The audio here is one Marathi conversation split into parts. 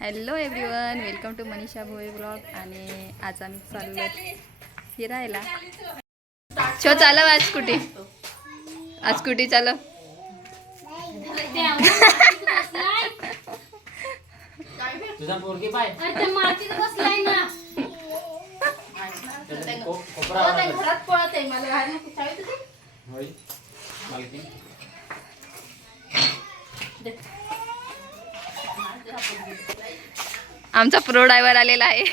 Hello everyone, welcome to Manisha Bhoye blog. आणि आज आम्ही चाललो फिरायला. शो चालव आज स्कूटी चालव. तुझा पोरगी पाय घरात पळत आहे मला आमचा प्रो ड्रायव्हर आलेला आहे.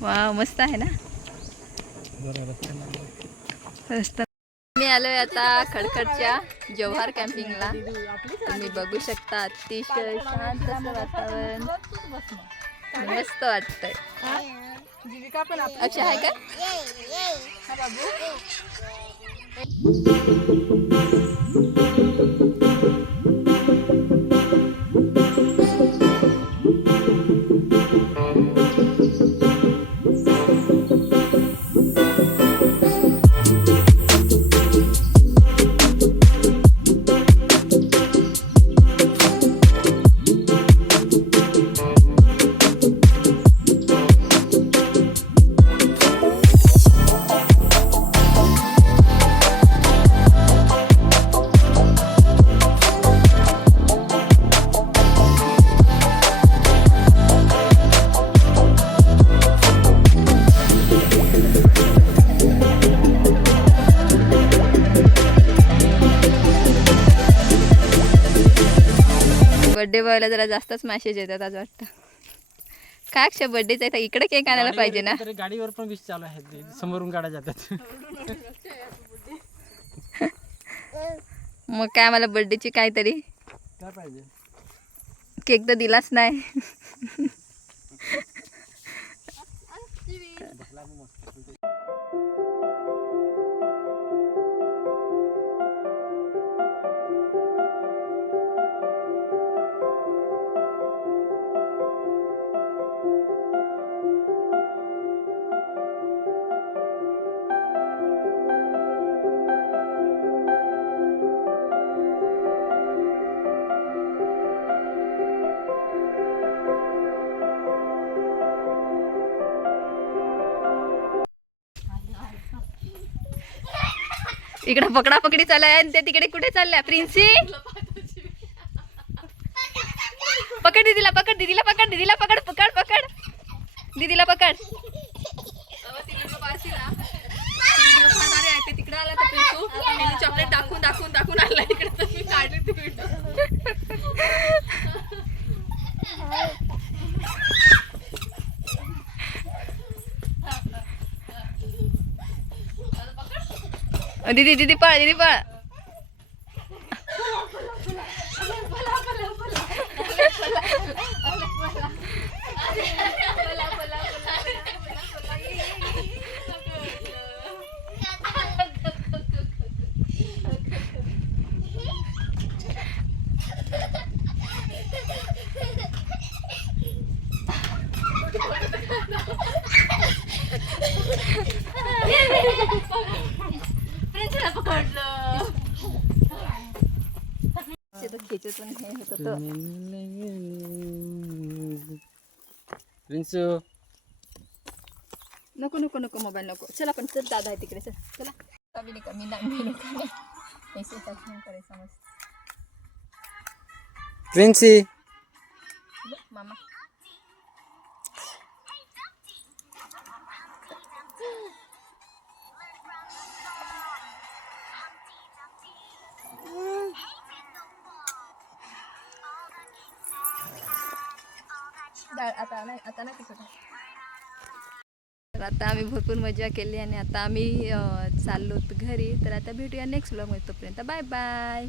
वाव, मस्त आहे ना रस्ता. मी आलोय आता खडखडच्या जव्हार कॅम्पिंगला. तुम्ही बघू शकता, अतिशय शांत असं वातावरण, मस्त वाटतंय. अक्षय आहे का? बर्थडे बॉयला जरा जास्तच मॅसेज येतात आज वाटतं. काय अक्षय बर्थडेचा आहे, इकडे केक आणायला पाहिजे ना. गाडीवर पण विष चालू आहे, समोरून गाड्या जातात. मग काय आम्हाला बर्थडेची काहीतरी काय पाहिजे? केक तर दिलाच नाही. इकडे पकडा पकडी चाललाय आणि ते तिकडे कुठे चालल्या? प्रिन्सी पकड दीदीला, पकड दीदीला, पकड दीदीला, पकड पकड पकड दीदीला पकड. तिकडे आला तर पिंटू चॉकलेट दाखवून दाखवून दाखवून आला इकडे, तर मी काढले ते व्हिडिओ. दीदी दीदी पळ, दीदी पळ. नको नको नको मोबाईल नको. चला पण चल, दादा आहे तिकडे. चल चला. कमी कमी नाही पैसे करायचं मस्त. प्रिन्सी मामा तर आता आम्ही भरपूर मजा केली आणि आता आम्ही चाललो घरी. तर आता भेटूया नेक्स्ट व्लॉगमध्ये. तोपर्यंत बाय बाय.